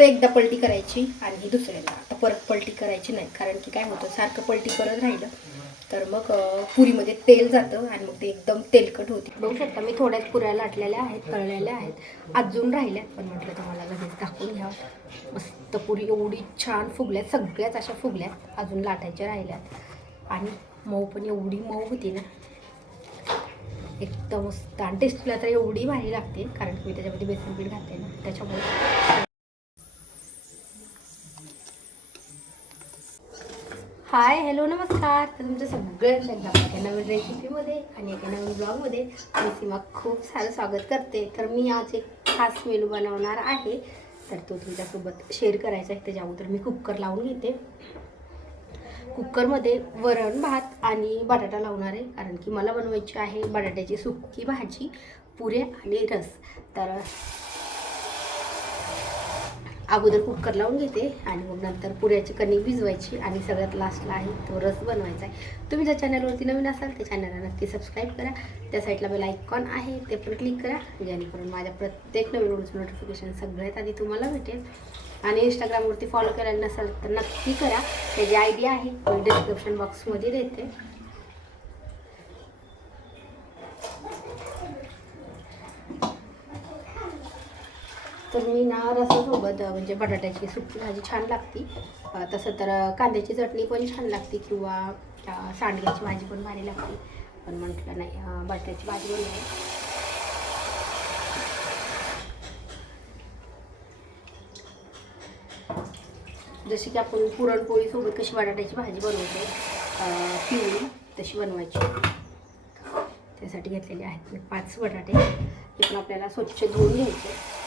फक्त एकदा पलटी करायची आणि ही दुसऱ्यांदा. आता परत पलटी करायची नाही, कारण की काय होतं सारखं पलटी करत राहिलं तर मग पुरीमध्ये तेल जातं आणि मग ते एकदम तेलकट होते. बघू शकता मी थोड्याच पुऱ्या लाटलेल्या आहेत, तळलेल्या आहेत, अजून राहिल्यात, पण म्हटलं तुम्हाला लगेच दाखवून घ्यावं. मस्त पुरी एवढी छान फुगल्यात, सगळ्याच अशा फुगल्यात, अजून लाटायच्या राहिल्यात आणि मऊ पण एवढी मऊ होती ना, एकदम मस्त. आणि टेस्टला तर एवढी भारी लागते, कारण की मी त्याच्यामध्ये बेसन पीठ घालते ना, त्याच्यामुळे. हाय, हॅलो, नमस्कार. तर तुमचं सगळ्यांचं एकदा एका नवीन रेसिपीमध्ये आणि एका नवीन ब्लॉगमध्ये मी सीमा खूप सारं स्वागत करते. तर मी आज एक खास मेनू बनवणार आहे, तर तो तुमच्यासोबत शेअर करायचा आहे. त्याच्या अगोदर मी कुकर लावून घेते. कुकरमध्ये वरण भात आणि बटाटा लावणार आहे, कारण की मला बनवायची आहे बटाट्याची सुक्की भाजी, पुऱ्या आणि रस. तर अगोदर कुकर लावून घेते आणि मग नंतर पुऱ्याची कणिक भिजवायची आणि सगळ्यात लास्टला आहे तो रस बनवायचा आहे. तुम्ही जर चॅनलवरती नवीन असाल तर चॅनलला नक्की सबस्क्राईब करा. त्या साईडला बेल आयकॉन आहे ते पण क्लिक करा, जेणेकरून माझ्या प्रत्येक नवीन व्हिडिओचं नोटिफिकेशन सगळ्यात आधी तुम्हाला भेटेल. आणि इंस्टाग्रामवरती फॉलो करायला नसाल तर नक्की करा. त्याची आयडी आहे मी डिस्क्रिप्शन बॉक्समध्ये देते. तर मी ना रसासोबत म्हणजे बटाट्याची सुकी भाजी छान लागती, तसं तर कांद्याची चटणी पण छान लागते किंवा सांडग्याची भाजी पण भारी लागते, पण म्हटलं नाही बटाट्याची भाजी बनवली. जशी की आपण पुरणपोळीसोबत कशी बटाट्याची भाजी बनवतो पिवळी, तशी बनवायची. त्यासाठी घेतलेले आहेत मी 5 बटाटे. हे पण आपल्याला स्वच्छ धुवून घ्यायचे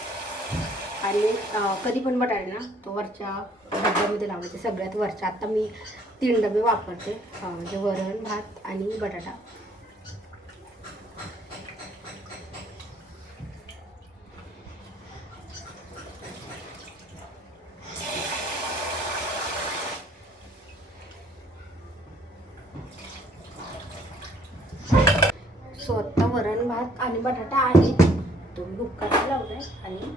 आणि कधी पण बटाटे ना तो वरच्या डब्यामध्ये लावायचे, सगळ्यात वरच्या. आता मी 3 डबे वापरते, म्हणजे वरण भात आणि बटाटा. स्वतः वरण भात आणि बटाटा आहे तो मी कुकरला लावलाय आणि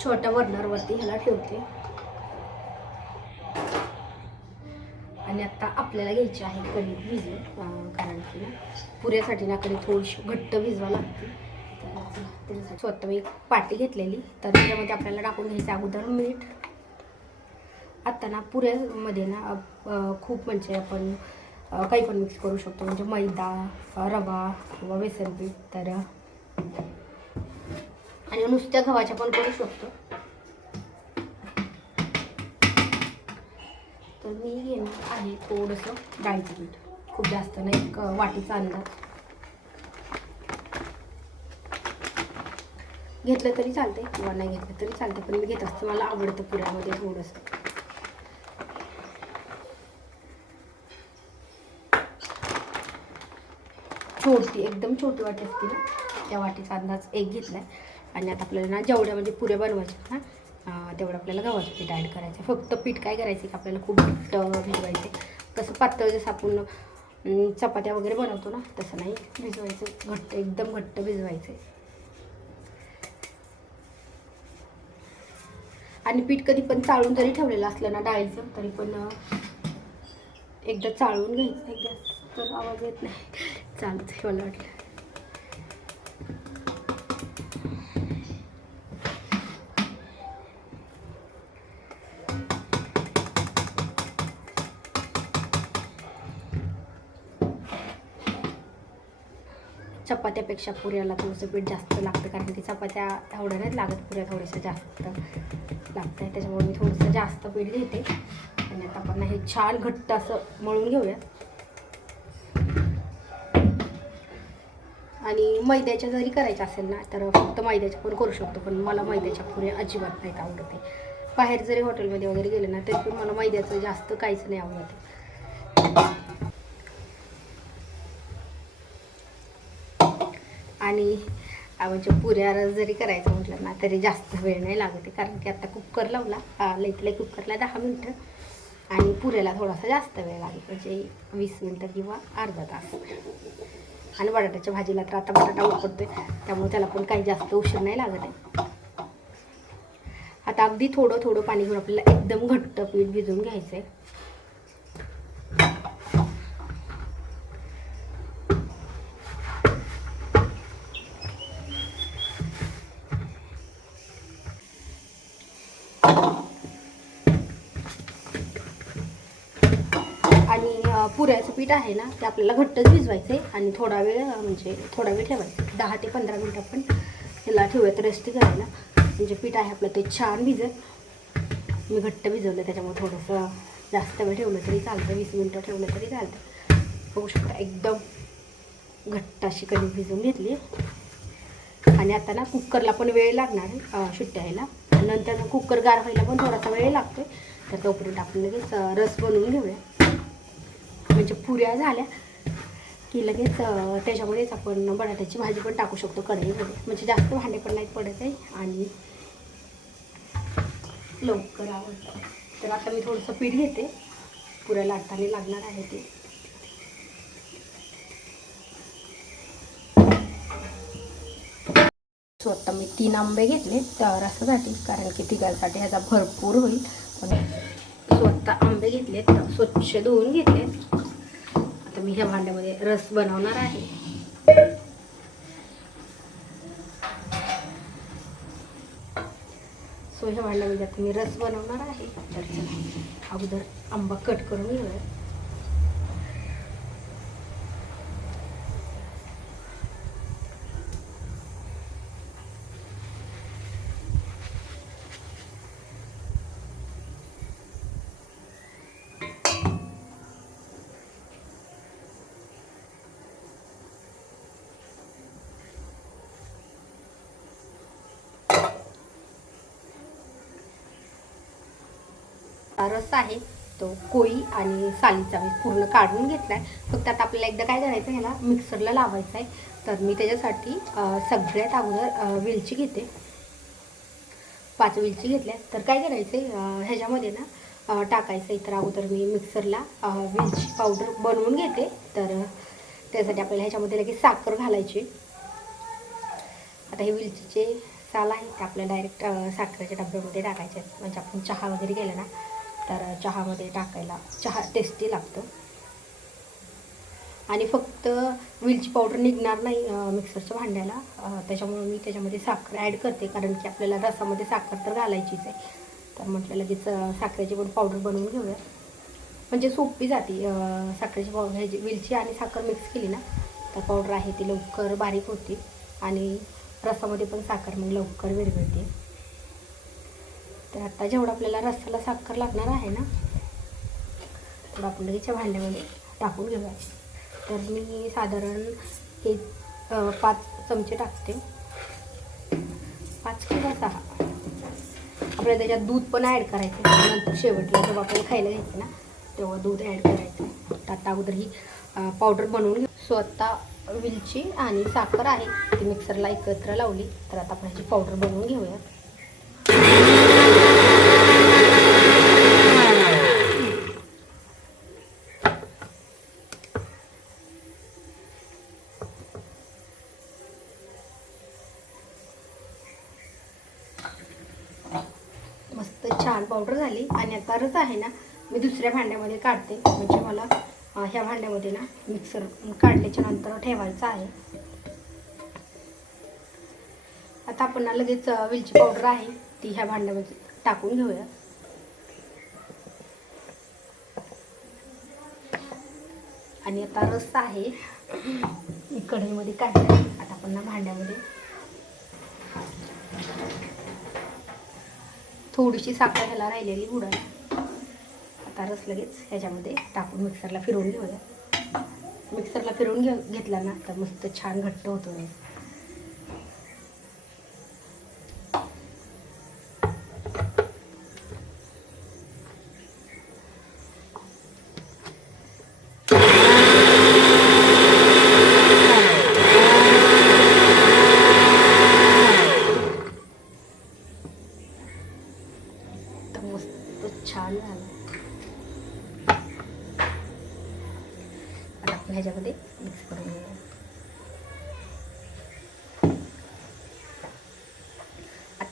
छोट्या बर्नरवरती ह्याला ठेवते. आणि आता आपल्याला घ्यायची आहे कणिक भिजवून, कारण की ना पुऱ्यासाठी ना कणिक थोडीशी घट्ट भिजवा लागते. तर स्वतः मी एक पाटी घेतलेली, तर त्याच्यामध्ये आपल्याला टाकून घ्यायचं अगोदर मीठ. आता ना पुऱ्यामध्ये ना खूप म्हणजे आपण काही पण मिक्स करू शकतो, म्हणजे मैदा, रवा किंवा बेसन पीठ. तर आणि नुसत्या गव्हाच्या पण करू शकतो. तर मी घेणार आहे थोडंसं डाळीचं पीठ, खूप जास्त नाही, एक वाटीचा अंदाज घेतलं तरी चालते किंवा नाही घेतलं तरी चालते, पण मी घेत असते, मला आवडतं पुऱ्यामध्ये थोडंसं. छोटी एकदम छोटी वाटी असते ना, त्या वाटीचा अंदाज एक घेतला आहे. आणि आता आपल्याला ना जेवढ्या म्हणजे पुऱ्या बनवायच्या ना तेवढं आपल्याला गव्हाचं पीठ ॲड करायचं. फक्त पीठ काय करायचं की आपल्याला खूप घट्ट भिजवायचे, कसं पातळ जसं आपण चपात्या वगैरे बनवतो ना तसं नाही भिजवायचं, घट्ट एकदम घट्ट भिजवायचे. आणि पीठ कधी पण चाळून जरी ठेवलेलं असलं ना डाळीचं, तरी पण एकदा चाळून घ्यायचं. एकदा तर आवाज येत नाही, चालतं मला वाटलं. चपात्यापेक्षा पुऱ्याला थोडंसं पीठ जास्त लागतं, कारण की चपात्या एवढ्या नाहीत लागत, पुऱ्या थोड्याशा जास्त लागत आहे. त्याच्यामुळे मी थोडंसं जास्त पीठ घेते आणि आता आपण हे छान घट्ट असं मळून घेऊया. आणि मैद्याच्या जरी करायच्या असेल ना तर फक्त मैद्याच्या पण करू शकतो, पण मला मैद्याच्या पुऱ्या अजिबात नाहीत आवडते. बाहेर जरी हॉटेलमध्ये वगैरे गेले ना तरी पण मला मैद्याचं जास्त काहीच नाही आवडत. आणि म्हणजे पुऱ्या रस जरी करायचं म्हटलं ना तरी जास्त वेळ नाही लागते, कारण की आता कुकर लावला, लई कुकरला 10 मिनटं आणि पुऱ्याला थोडासा जास्त वेळ लागेल, म्हणजे 20 मिनटं किंवा अर्धा तास. आणि बटाट्याच्या भाजीला तर आता बटाटा उकडतोय, त्यामुळे त्याला पण काही जास्त उशीर नाही लागत आहे. आता अगदी थोडं थोडं पाणी घेऊन आपल्याला एकदम घट्ट पीठ भिजवून घ्यायचं आहे. आणि पुऱ्याचं पीठ आहे ना ते आपल्याला घट्टच भिजवायचं आहे आणि थोडा वेळ ठेवायचं. 10 ते 15 मिनटं आपण त्याला ठेवूयात रेस्ट करायला, म्हणजे पीठ आहे आपलं ते छान भिजत. मी घट्ट भिजवलं त्याच्यामुळे थोडंसं जास्त वेळ ठेवलं तरी चालतं, 20 मिनटं ठेवलं तरी चालतं. बघू शकता एकदम घट्ट अशी कणिक भिजवून घेतली. आणि आता ना कुकरला पण वेळ लागणार आहे शिट्ट्या यायला, नंतर कुकर गार व्हायला पण थोडासा वेळ लागतोय. तर तोपर्यंत आपण लगेच रस बनवून घेऊया. म्हणजे पुऱ्या झाल्या की लगेच त्याच्यामध्येच आपण बटाट्याची भाजी पण टाकू शकतो कढईमध्ये, म्हणजे जास्त भांडे पण नाही पडत आहे आणि लवकर आवडतं. तर आता मी थोडंसं पीठ घेते, पुऱ्या लाटताना लागणार आहे ते. सो आता मी 3 आंबे घेतले त्या रसासाठी, कारण की तिघांसाठी ह्याचा भरपूर होईल. सो आता आंबे घेतलेत, स्वच्छ धुवून घेतलेत. आता मी ह्या भांड्यामध्ये रस बनवणार आहे. सो ह्या भांड्यामध्ये आता मी रस बनवणार आहे. तर चला अगोदर आंबा कट करून घेऊया. रस आहे तो कोळी आणि सालीचा मी पूर्ण काढून घेतला आहे. फक्त आता आपल्याला एकदा काय करायचं आहे, ह्याला मिक्सरला लावायचं आहे. तर मी त्याच्यासाठी सगळ्यात अगोदर वेलची घेते, 5 वेलची घेतल्या. तर काय करायचं आहे ह्याच्यामध्ये ना टाकायचं आहे. तर अगोदर मी मिक्सरला वेलची पावडर बनवून घेते. तर त्यासाठी आपल्याला ह्याच्यामध्ये लगेच साखर घालायची. आता हे वेलचीचे साल आहे ते आपल्याला डायरेक्ट साखरेच्या डब्यामध्ये टाकायचे आहेत, म्हणजे आपण चहा वगैरे केला ना तर चहामध्ये टाकायला चहा टेस्टी लागतं. आणि फक्त वेलची पावडर निघणार नाही मिक्सरच्या भांड्याला, त्याच्यामुळे मी त्याच्यामध्ये साखर ॲड करते, कारण की आपल्याला रसामध्ये साखर तर घालायचीच आहे. तर म्हटलं लगेच साखरेची पण पावडर बनवून घेऊया, म्हणजे सोपी जाते. साखरेची पावडर ह्याची वेलची आणि साखर मिक्स केली ना तर पावडर आहे ती लवकर बारीक होते आणि रसामध्ये पण साखर मग लवकर विरघळते. तर आता जेवढं आपल्याला रसाला साखर लागणार आहे ना तेवढं आपण लगेच भांड्यामध्ये टाकून घेऊया. तर मी साधारण हे 5 चमचे टाकते, 5 किंवा 6. आपल्याला त्याच्यात दूध पण ॲड करायचं आहे, नंतर शेवटला जेव्हा आपल्याला खायला घ्यायचं ना तेव्हा दूध ॲड करायचं. तर आता अगोदर ही पावडर बनवून घेऊ. सो आता वेलची आणि साखर आहे ती मिक्सरला एकत्र लावली. तर आता आपण ह्याची पावडर बनवून घेऊया. मस्त छान पावडर झाली. आणि आता रस आहे ना मी दुसऱ्या भांड्यामध्ये काढते, म्हणजे मला ह्या भांड्यामध्ये ना मिक्सर काढल्याच्या नंतर ठेवायचं आहे. आता आपण ना लगेच वेलची पावडर आहे ती ह्या भांड्यामध्ये टाकून घेऊया. आणि आता रस आहे कढईमध्ये काढला. आता आपण ना भांड्यामध्ये थोडीशी साखर ह्याला राहिलेली बुडायला. आता रस लगेच ह्याच्यामध्ये टाकून मिक्सरला फिरवून घेऊया. मिक्सरला फिरवून घेतला ना तर मस्त छान घट्ट होतो. मस्त छान झालं. आता आपण ह्याच्यामध्ये मिक्स करून घेऊया.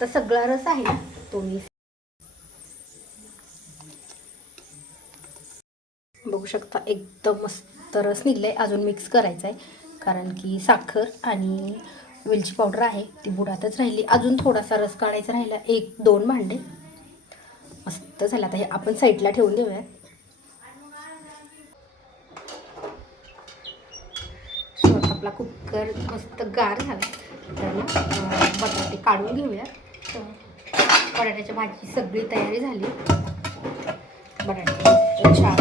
आता सगळा रस आहे ना तो मी बघू शकता, एकदम मस्त रस निघलाय. अजून मिक्स करायचा आहे कारण की साखर आणि वेलची पावडर आहे ती बुडातच राहिली. अजून थोडासा रस काढायचा राहिला, 1-2 भांडे. मस्त झालं. आता हे आपण साईडला ठेवून देऊयात. सो आपला कुकर मस्त गार झाला तर ना बटाटे काढून घेऊयात. बटाट्याच्या भाजी सगळी तयारी झाली. बटाटे छान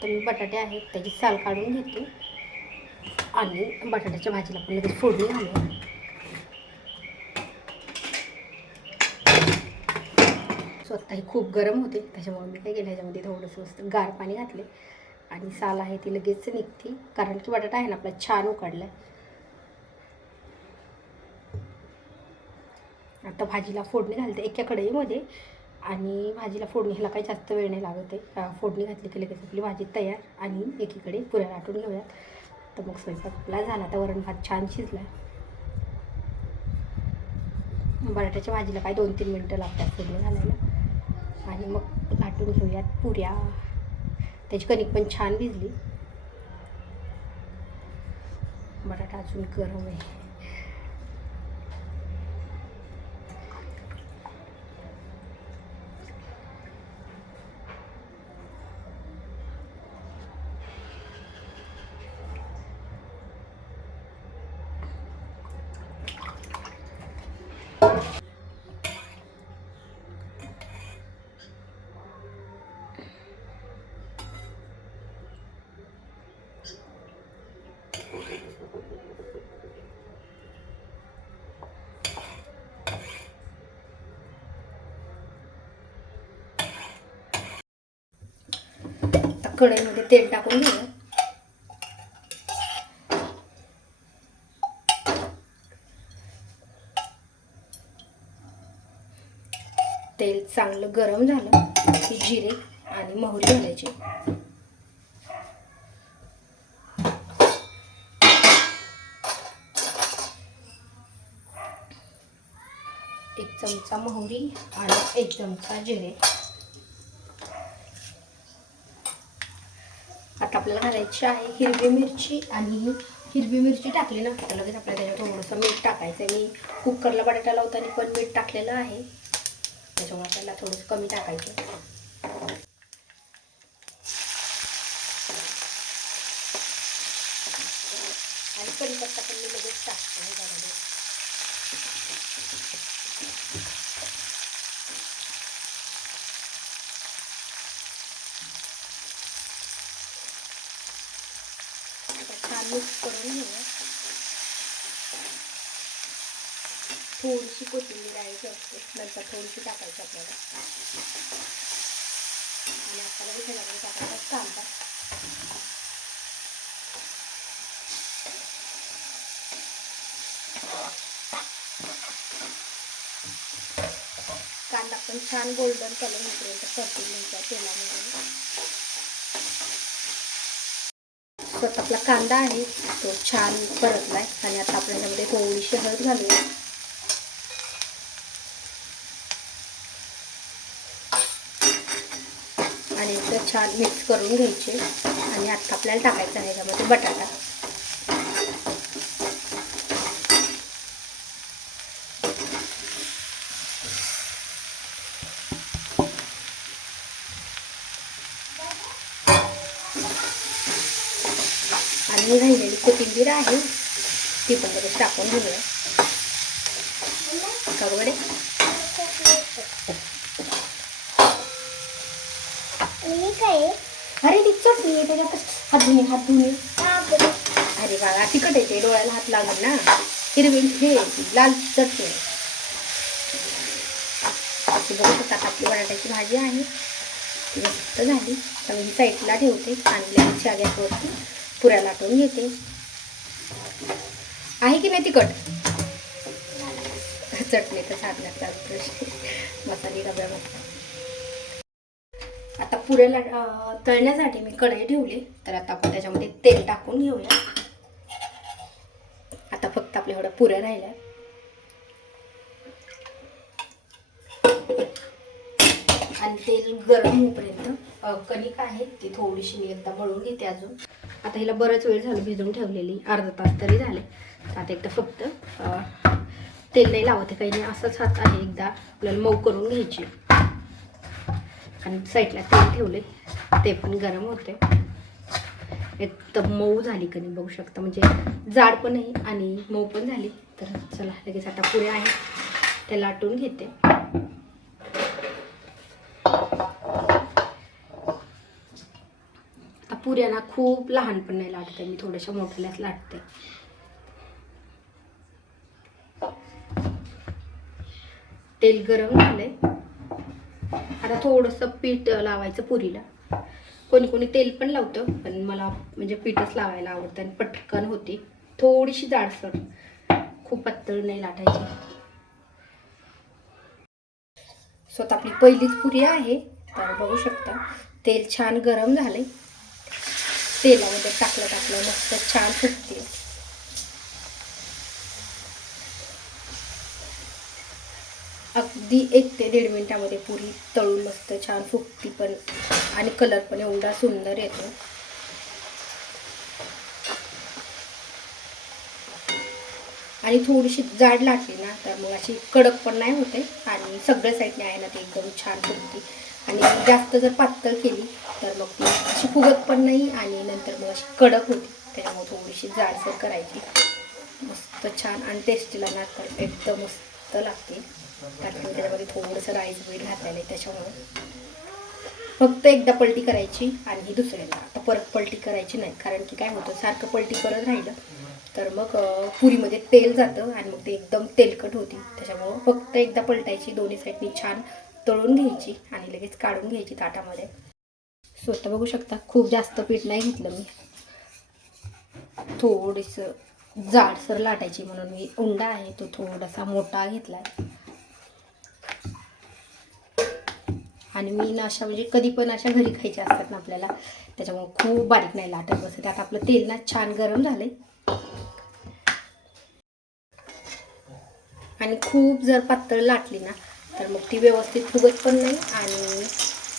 तर मी बटाटे आहेत त्याची साल काढून घेते आणि बटाट्याच्या भाजीला पण लगेच फोडणी घालूया. स्वतः ही खूप गरम होते त्याच्यामुळे मी काय केलं, ह्याच्यामध्ये थोडंसं मस्त गार पाणी घातले आणि साल आहे ती लगेच निघते कारण की बटाटा आहे ना आपला छान उकडला आहे. आता भाजीला फोडणी घालते एका कढईमध्ये आणि भाजीला फोडणी ह्याला काही जास्त वेळ नाही लागत आहे. फोडणी घातली की लगेच आपली भाजी तयार आणि एकीकडे पुऱ्या लाटून घेऊयात. तर मग स्वयंपाक आपला झाला. तर वरण भात छान शिजला. बटाट्याच्या भाजीला काय 2-3 मिनटं लागतात फोडणी घालायला आणि मग लाटून घेऊयात पुऱ्या. त्याची कणिक पण छान भिजली. बटाटा अजून गरम आहे. कढईमध्ये तेल टाकून घेऊया. तेल चांगलं गरम झालं की जिरे आणि मोहरी घालायची. एक चमचा मोहरी आणि 1 चमचा जिरे. आता आपल्याला घालायची आहे हिरवी मिरची आणि हिरवी मिरची टाकली ना तर लगेच आपल्याला त्याच्यात थोडंसं मीठ टाकायचं आहे. मी कुकरला बटाटा लावताना पण मीठ टाकलेलं आहे त्याच्यामुळे आपल्याला थोडंसं कमी टाकायचं. आणि कढीपत्ता पण मी लगेच टाकते ह्याच्यामध्ये. छान मिक्स करून घेऊया. थोडीशी कोथिंबीर द्यायची असते नंतर थोडीशी टाकायची आपल्याला. आणि आपल्याला ह्याच्यामध्ये टाकायचा कांदा. कांदा पण छान गोल्डन कलर होईपर्यंत परतून घ्यायचा तेलामध्ये. स्वतः आपला कांदा आहे तो छान परतलाय आणि आता आपण याच्यामध्ये थोडीशी हळद घालूया. आणि एकदा छान मिक्स करून घ्यायचे आणि आता आपल्याला टाकायचं आहे याच्यामध्ये बटाटा. आणि राहिलेली कोथिंबीर आहे ती पण लगेच टाकून घेऊया. बरोबर आहे. अरे ती चटणी आहे त्याच्यात हात धुणे. अरे बाळा तिखट येते डोळ्याला हात लागल ना. हिरवी हे लाल चटणी बघू शकता. आपली बटाट्याची भाजी आहे ती मस्त झाली. तर मी साईडला ठेवते आणि लगेच गॅसवरती पुऱ्या लाटून घेते. आहे की नाही तिखट चटणी तर छान लागतात मसाले डब्यामध्ये. आता पुऱ्याला तळण्यासाठी मी कढई ठेवली, तर आता आपण त्याच्यामध्ये तेल टाकून घेऊया. आता फक्त आपल्याकडे पुऱ्या राहिल्या आणि तेल गरम होईपर्यंत कणिक आहे ती थोडीशी मी एकदा मळून घेते. अजून आता हिला बराच वेळ झाला भिजवून ठेवलेली, अर्धा तास तरी झाले. आता एकदा फक्त तेल नाही लावते काही नाही, असंच हात आहे एकदा आपल्याला मऊ करून घ्यायची. आणि साईडला तेल ठेवले ते पण गरम होते. एकदम मऊ झाली कणिक बघू शकता, म्हणजे जाड पण नाही आणि मऊ पण झाली. तर चला लगेच आता पुऱ्या आहेत त्या लाटून घेते. आता पुऱ्या ना खूप लहान पण नाही लाटते मी, थोड्याशा मोठ्यालाच लाटते. तेल गरम झालंय, आता थोडंसं पीठ लावायचं पुरीला. कोणी कोणी तेल पण लावतं, पण मला म्हणजे पीठच लावायला आवडतं आणि पटकन होती. थोडीशी जाडसर, खूप पातळ नाही लाटायची. स्वतः आपली पहिलीच पुरी आहे. तर बघू शकता तेल छान गरम झाले, तेलामध्ये टाकलं मस्त छान फुटते. अगदी 1 ते 1.5 मिनिटामध्ये पुरी तळून मस्त छान फुगती पण, आणि कलर पण एवढा सुंदर येतो. आणि थोडीशी जाड लाटली ना तर मग अशी कडक पण नाही होते आणि सगळ्या साईडने आहे ना ती एकदम छान फुगती. आणि जास्त जर पातळ केली तर मग ती अशी फुगत पण नाही आणि नंतर मग अशी कडक होती. त्याच्यामुळे थोडीशी जाडसर करायची, मस्त छान आणि टेस्टीला ना तर एकदम मस्त लागते. कारण त्याच्यामध्ये थोडंसं राईस बीट घातलेलं आहे, त्याच्यामुळे फक्त एकदा पलटी करायची आणि ही दुसऱ्यांदा. आता परत पलटी करायची नाही, कारण की काय होतं सारखं पलटी करत राहिलं तर मग पुरीमध्ये तेल जातं आणि मग ते एकदम तेलकट होती. त्याच्यामुळं फक्त एकदा पलटायची, दोन्ही साईडनी छान तळून घ्यायची आणि लगेच काढून घ्यायची ताटामध्ये. स्वतः बघू शकता खूप जास्त पीठ नाही घेतलं मी, थोडंसं जाडसर लाटायची म्हणून मी उंडा आहे तो थोडासा मोठा घेतला. आणि मी ना अशा म्हणजे कधी पण अशा घरी खायच्या असतात ना आपल्याला, त्याच्यामुळे खूप बारीक नाही लाटत बसत. त्यात आपलं तेल ना छान गरम झालंय आणि खूप जर पातळ लाटली ना तर मग ती व्यवस्थित फुगत पण नाही आणि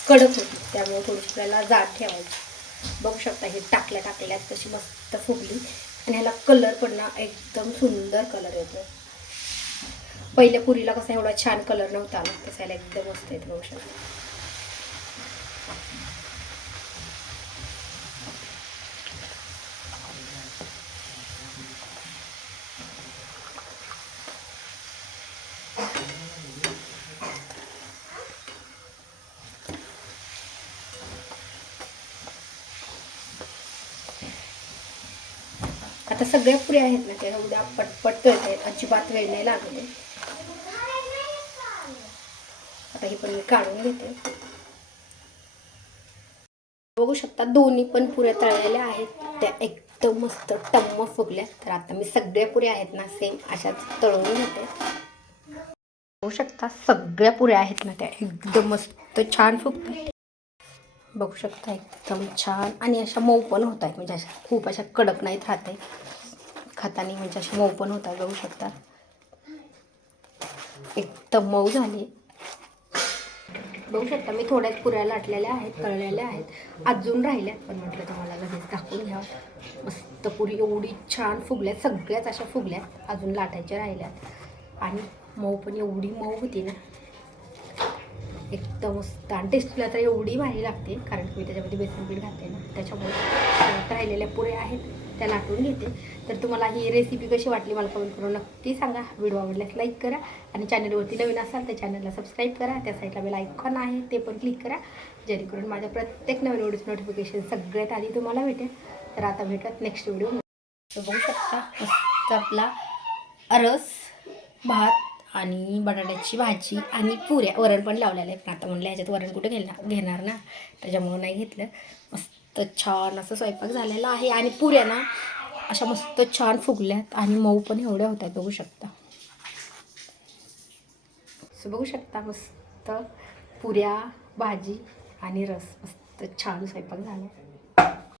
कडक होती. त्यामुळे थोडीशी आपल्याला जाड ठेवायची. बघू शकता हे टाकल्यात कशी मस्त फुगली आणि ह्याला कलर पण ना एकदम सुंदर कलर येतो. पहिल्या पुरीला कसा एवढा छान कलर नव्हता आला, तसा ह्याला एकदम मस्त येतो बघू शकता. आता सगळ्या पुऱ्या आहेत ना त्या एवढ्या पटपट तळत आहेत, अजिबात वेळ नाही लागले. आता ही पण मी काढून घेते. बघू शकता दोन्ही पण पुऱ्या तळलेल्या आहेत, त्या एकदम मस्त टम्म फुगल्या. तर आता मी सगळ्या पुऱ्या आहेत ना सेम अशाच तळून घेते. बघू शकता सगळ्या पुऱ्या आहेत ना त्या एकदम मस्त छान फुगतात. बघू शकता एकदम छान आणि अशा मऊ पण होत आहेत, म्हणजे अशा खूप अशा कडक नाहीत राहते खातानी, म्हणजे अशा मऊ पण होतात. बघू शकता एकदम मऊ झाली. बघू शकता मी थोड्याच पुऱ्या लाटलेल्या आहेत, तळलेल्या आहेत, अजून राहिल्यात पण म्हटलं तुम्हाला लगेच दाखवून घ्या. मस्त पुरी एवढी छान फुगल्यात, सगळ्याच अशा फुगल्यात, अजून लाटायच्या राहिल्यात आणि मऊ पण एवढी मऊ होती ना एकदम मस्त. आणि टेस्टला तर एवढी भारी लागते कारण की मी त्याच्यामध्ये बेसन पीठ घालते ना, त्याच्यामुळे राहिलेल्या पुऱ्या आहेत त्या लाटून घेते. तर तुम्हाला ही रेसिपी कशी वाटली मला कमेंट करून नक्की सांगा. व्हिडिओ आवडल्यास लाईक करा आणि चॅनलवरती नवीन असाल तर चॅनलला सबस्क्राईब करा. त्या साईडला बेल आयकॉन आहे ते पण क्लिक करा, जेणेकरून माझ्या प्रत्येक नवीन व्हिडिओचं नोटिफिकेशन सगळ्यात आधी तुम्हाला भेटेल. तर आता भेटत नेक्स्ट व्हिडिओ. बघू शकता मस्त आपला रस, भात आणि बटाट्याची भाजी आणि पुऱ्या, वरण पण लावलेलं आहे. पण आता म्हणलं ह्याच्यात वरण कुठे घेणार ना, त्याच्यामुळं नाही घेतलं. मस्त छान असं स्वयंपाक झालेला आहे आणि पुऱ्या ना अशा मस्त छान फुगल्यात आणि मऊ पण एवढ्या होत्यात. बघू शकता बघू शकता मस्त पुऱ्या, भाजी आणि रस. मस्त छान स्वयंपाक झाला.